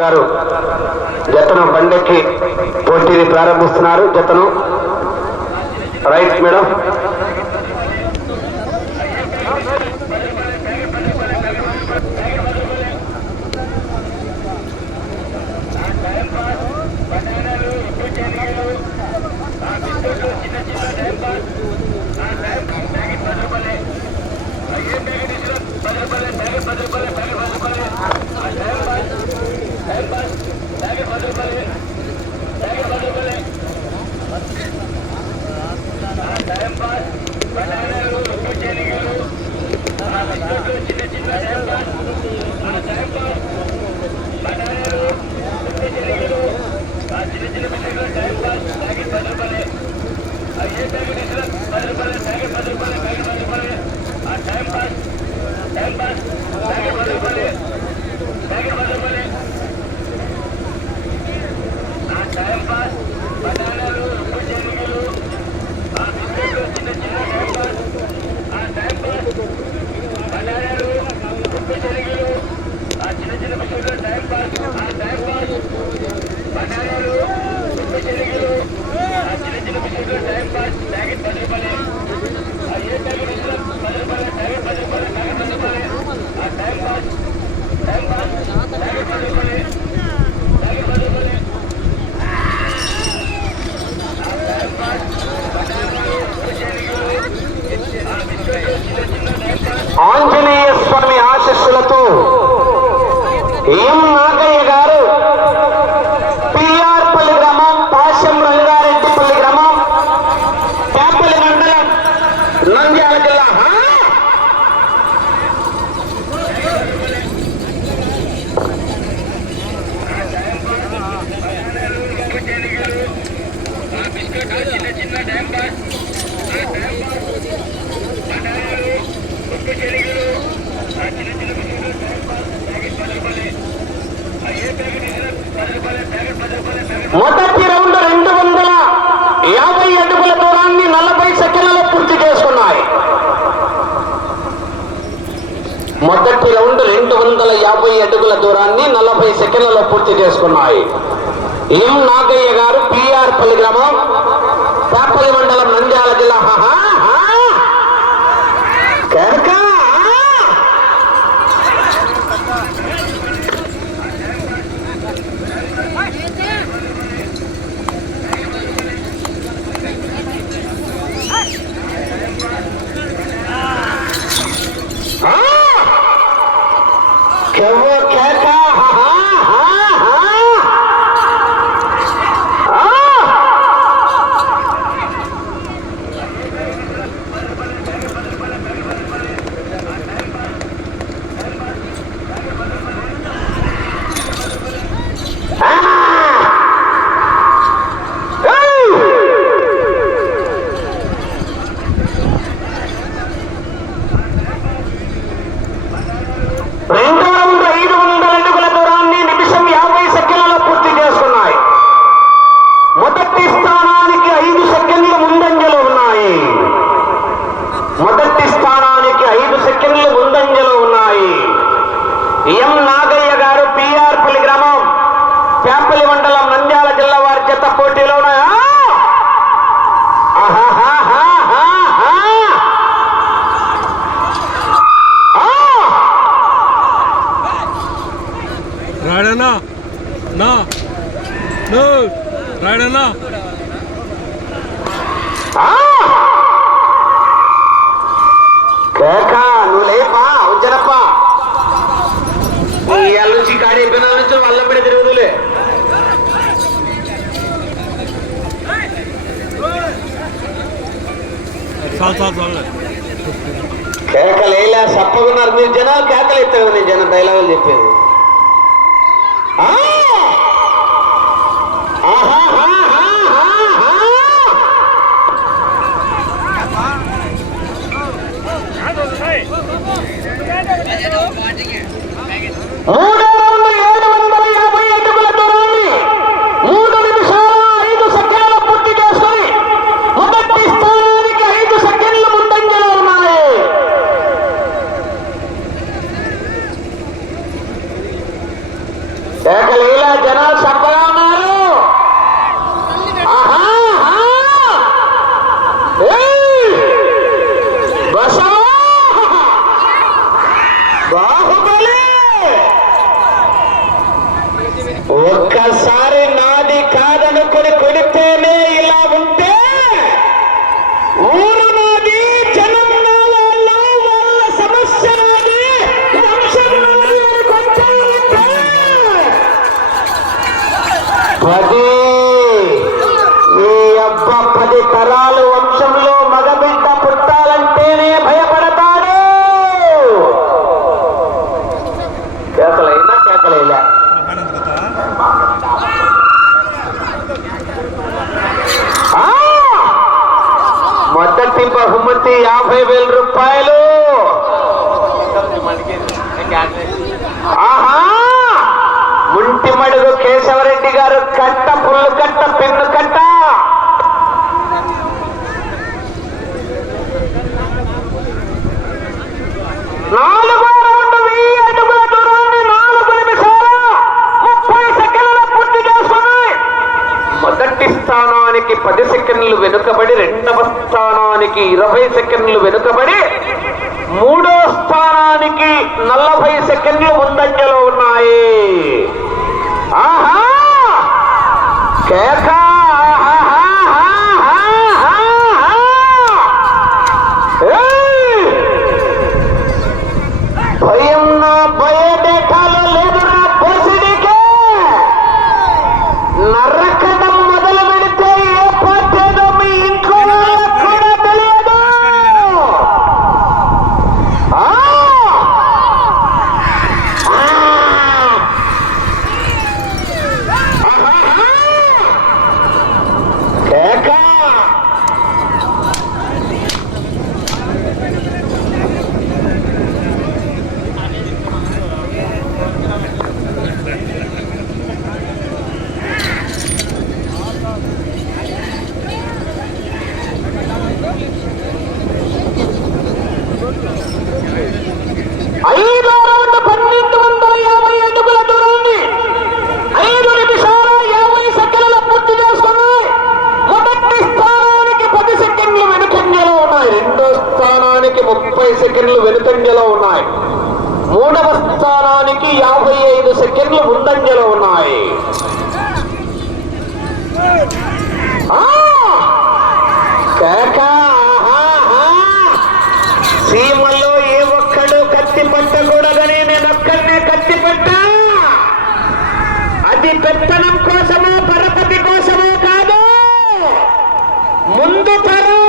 గారు జతను బండెక్కి పోటీని ప్రారంభిస్తున్నారు. జతను right madam. పదే పదే పదే పదే పదే పదే పదే టైం పాస్ బనానాలు కూర్చొని బిస్కెట్లు నా. రాయడన్నా నువ్వు లేపా వచ్చారప్పా ఇవాళ నుంచి కాడి అయిపోయిన నుంచి వల్లంబడి తిరుగు నువ్వులే. చాలు చాలు మీరు జనాలు కేకలు ఎత్తారు నేను జనం డైలాగులు చెప్పేది. Oh, Oh! స్థానానికి ఇరవై సెకండ్లు వెనుకబడి మూడో స్థానానికి నలభై సెకండ్లు ముందంజలో ఉన్నాయి. ఆహా! కేకా కోసమో పరపతి కోసమో కాదు. ముందు తరం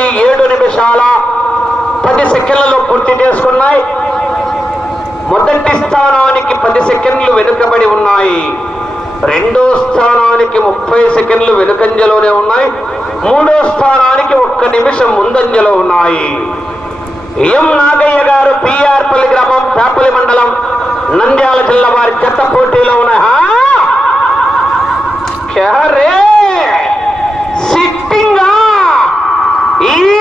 నలభై ఏడు నిమిషాల పది సెకండ్లలో పూర్తి చేసుకున్నాయి. మొదటి స్థానానికి పది సెకండ్లు వెనుకబడి ఉన్నాయి. రెండో స్థానానికి ముప్పై సెకండ్లు వెనుకంజలోనే ఉన్నాయి. మూడో స్థానానికి ఒక్క నిమిషం ముందంజలో ఉన్నాయి. ఎం నాగయ్య గారు పిఆర్పల్లి గ్రామం పేపల్లి మండలం నంద్యాల జిల్లా వారి చెత్త పోటీలో ఉన్నాయి. రే E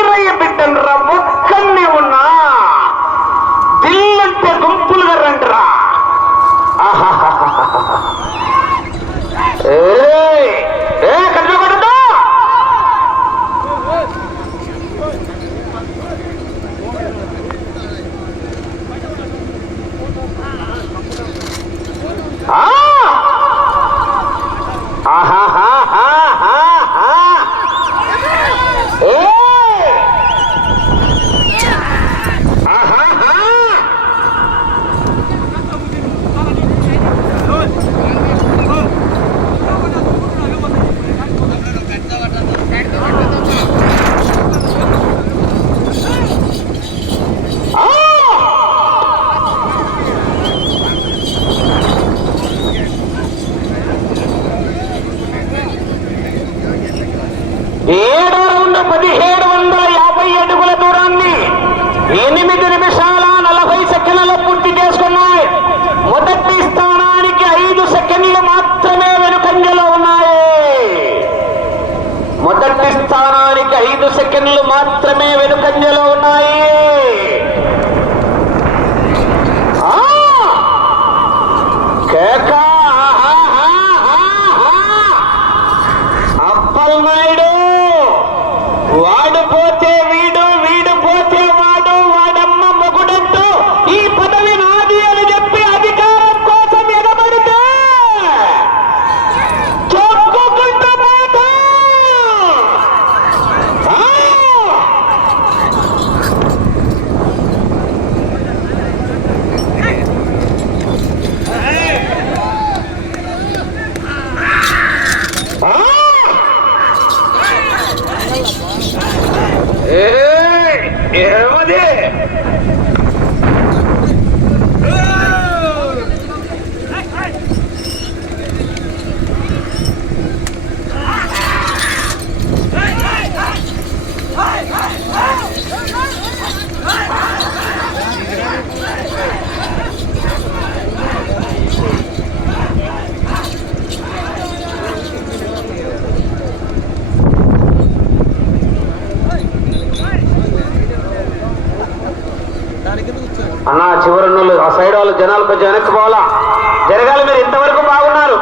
కొంచెం వెనక్కి పోవాలా జరగాలి మీరు ఇంతవరకు బాగున్నారు.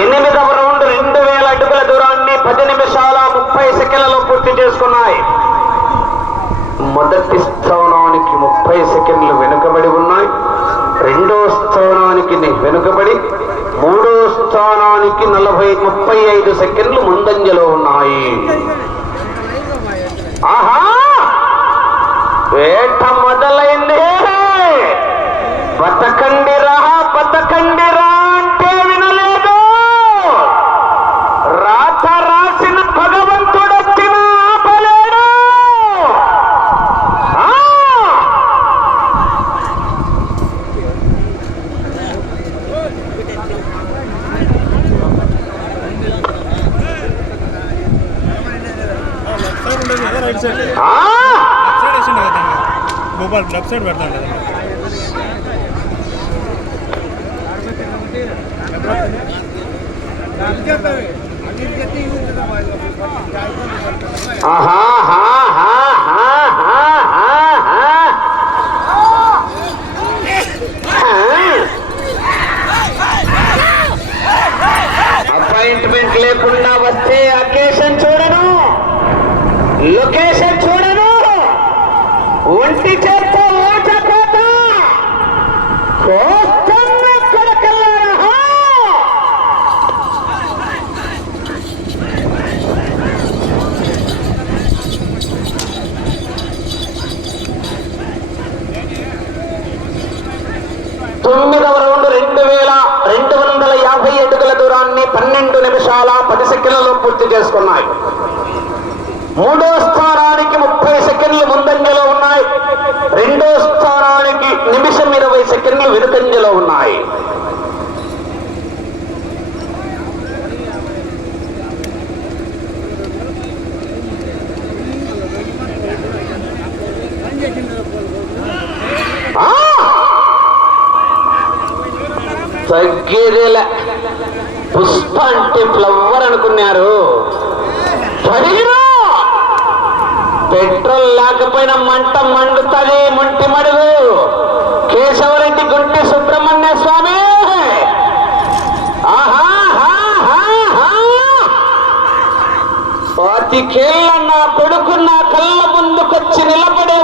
ఎనిమిదవ రౌండ్ రెండు వేల అడుగుల దూరాన్ని పది నిమిషాల ముప్పై సెకండ్లలో పూర్తి చేసుకున్నాయి. మొదటి స్థానానికి ముప్పై సెకండ్లు వెనుకబడి ఉన్నాయి. రెండో స్థానానికి వెనుకబడి మూడో స్థానానికి నలభై ముప్పై ఐదు సెకండ్లు ముందంజలో ఉన్నాయి. ఆహా! వేట మొదలైంది. బతకండిరా బతకండిరా అంటే వినలేదు రాత రాసిన భగవంతుడు వచ్చిన ఆపలేడు ఆ! లెఫ్ట్ సైడ్ ఉండదు కదా రైట్ సైడ్ ఆ! లెఫ్ట్ సైడ్ వేసిండు కదా మొబైల్ లెఫ్ట్ సైడ్ పెడతాను కదా. ఆహా హా హా హా హా అపాయింట్మెంట్ లేకుండా వస్తే అకేషన్ చూడను. లొకే చూడను ఒంటి చేత్తో ఓచకోత కోస్తున్న కొడకల్లారా తొమ్మిదవ రౌండ్ రెండు వేల రెండు వందల యాభై అడుగుల దూరాన్ని పన్నెండు నిమిషాల పది సెకండ్లలో పూర్తి చేసుకున్నాయి. మూడో స్థానానికి ముప్పై సెకండ్లు ముందంజలో ఉన్నాయి. రెండో స్థానానికి నిమిషం ఇరవై సెకండ్లు వెనుకంజలో ఉన్నాయి. తగ్గేదేలే. అంటే ఫ్లవర్ అనుకున్నారు. పెట్రోల్ లేకపోయినా మంట మండుతుంది మంటి మడుగు. కేశవరెడ్డి గుంటి సుబ్రహ్మణ్య స్వామి. ఆహా నా కొడుకు నా కళ్ళ ముందుకొచ్చి నిలబడే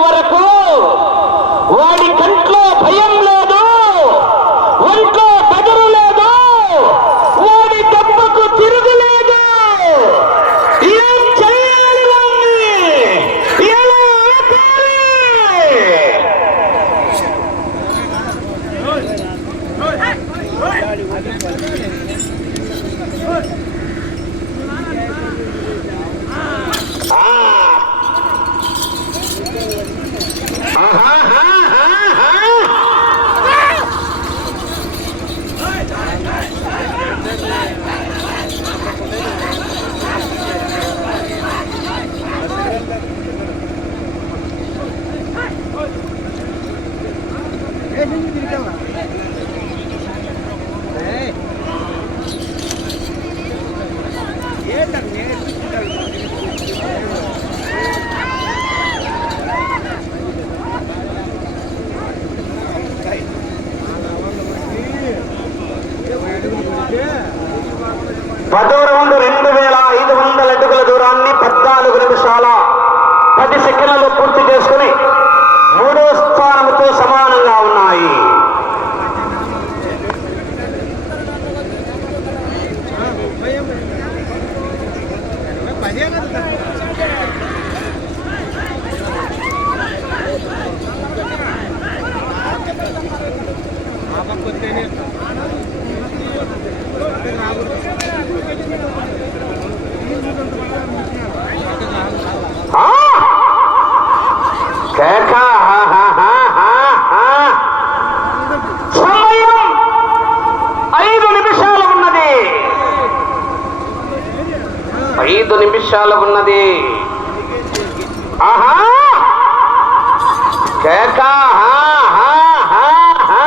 కేక! హా, హా, హా, హా.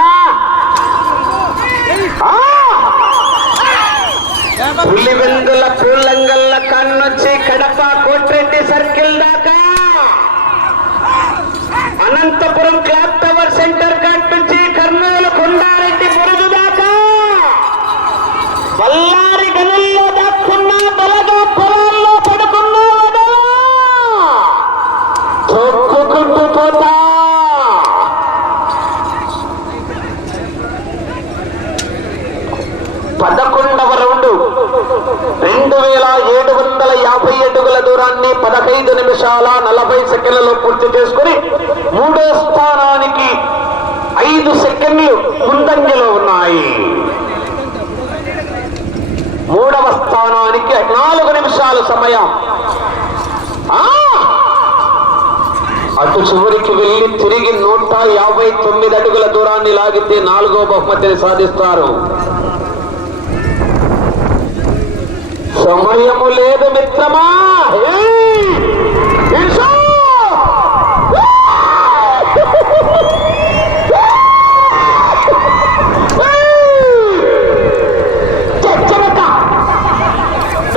పులివెందుల పూలంగల్ల కన్నొచ్చి కడప కోట్రెడ్డి సర్కిల్ దాకా అనంతపురం క్లాక్ దూరాన్ని పదహైదు నిమిషాల నలభై సెకండ్లలో పూర్తి చేసుకుని మూడో స్థానానికి ఐదు సెకండ్లు ముందంజలో ఉన్నాయి. మూడవ స్థానానికి నాలుగు నిమిషాలు సమయం. అటు చివరికి వెళ్ళి తిరిగి నూట యాభై తొమ్మిది అడుగుల దూరాన్ని లాగితే నాలుగో బహుమతిని సాధిస్తారు. సమయము లేదు మిత్రమా ఏయ్! ఇన్సో! ఏయ్! చచ్చరక!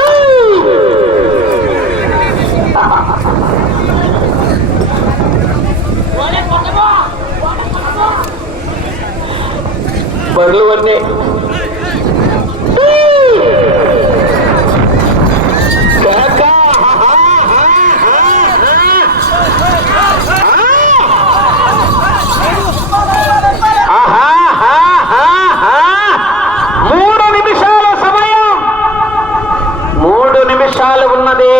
ఏయ్! బరులు అన్నీ కేక! ఆహాహాహాహా! మూడు నిమిషాల సమయం మూడు నిమిషాలు ఉన్నది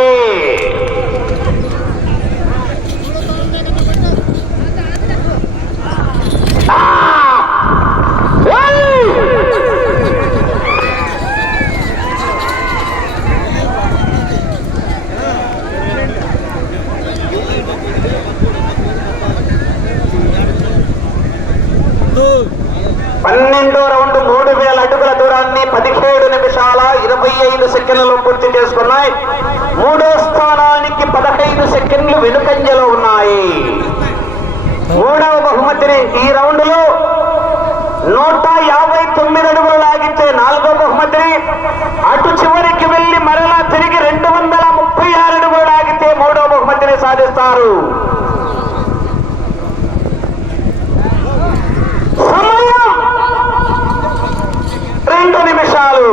ఆ! ఏయ్! పన్నెండో రౌండ్ మూడు వేల అడుగుల దూరాన్ని పదిహేడు నిమిషాల ఇరవై ఐదు సెకండ్లు పూర్తి చేసుకున్నాయి మూడో స్థానానికి పదహైదు సెకండ్లు వెనుకంజలో ఉన్నాయి మూడవ బహుమతిని ఈ రౌండ్లో నూట యాభై తొమ్మిది అడుగులు లాగించే నాలుగో బహుమతిని అటు చివరికి వెళ్ళి మరలా తిరిగి రెండు వందల ముప్పై ఆరు అడుగులు లాగితే మూడో చేస్తారు. రెండు నిమిషాలు.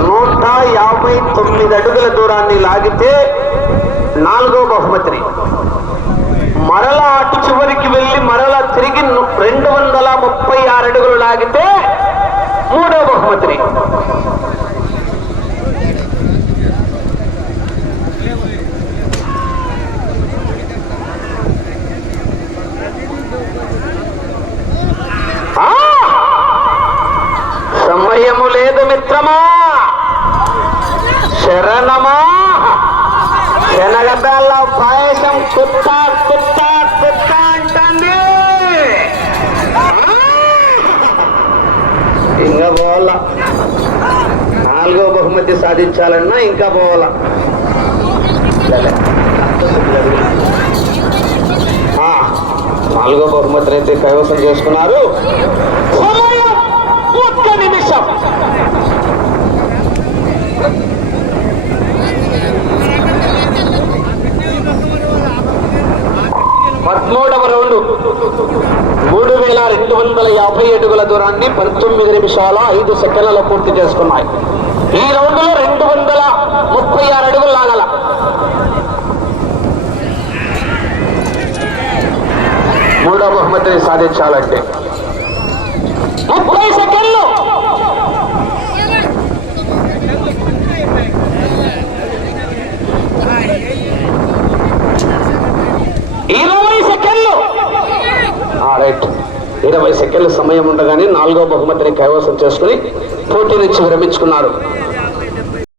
నూట యాభై తొమ్మిది అడుగుల దూరాన్ని లాగితే నాలుగో బహుమతిని. మరలా అటు చివరికి వెళ్ళి మరలా తిరిగి రెండు వందల ముప్పై ఆరు అడుగులు లాగితే మూడో బహుమతిని ఆ! సమయము లేదు మిత్రమా శరణమా? శనగబెల్ల పాయసం కుత్త కుత్త కుత్త అంటుంది. ఇంకా పోవాలా. నాలుగో బహుమతి సాధించాలన్నా ఇంకా పోవాలా. నాలుగో బహుమతిని అయితే కైవసం చేసుకున్నారు. ఒక్క నిమిషం. పదమూడవ రౌండ్. మూడు వేల రెండు వందల యాభై అడుగుల దూరాన్ని పంతొమ్మిది నిమిషాల ఐదు సెకండ్లలో పూర్తి చేసుకున్నాయి. ఈ రౌండ్లో రెండు వందల ముప్పై ఆరు అడుగులు లాగల. మూడో బహుమతిని సాధించాలంటే. ముప్పై సెకండ్లు. ఇరవై సెకండ్లు రైట్. ఇరవై సెకండ్ల సమయం ఉండగానే నాలుగో బహుమతిని కైవసం చేసుకుని పోటీ నుంచి విరమించుకున్నారు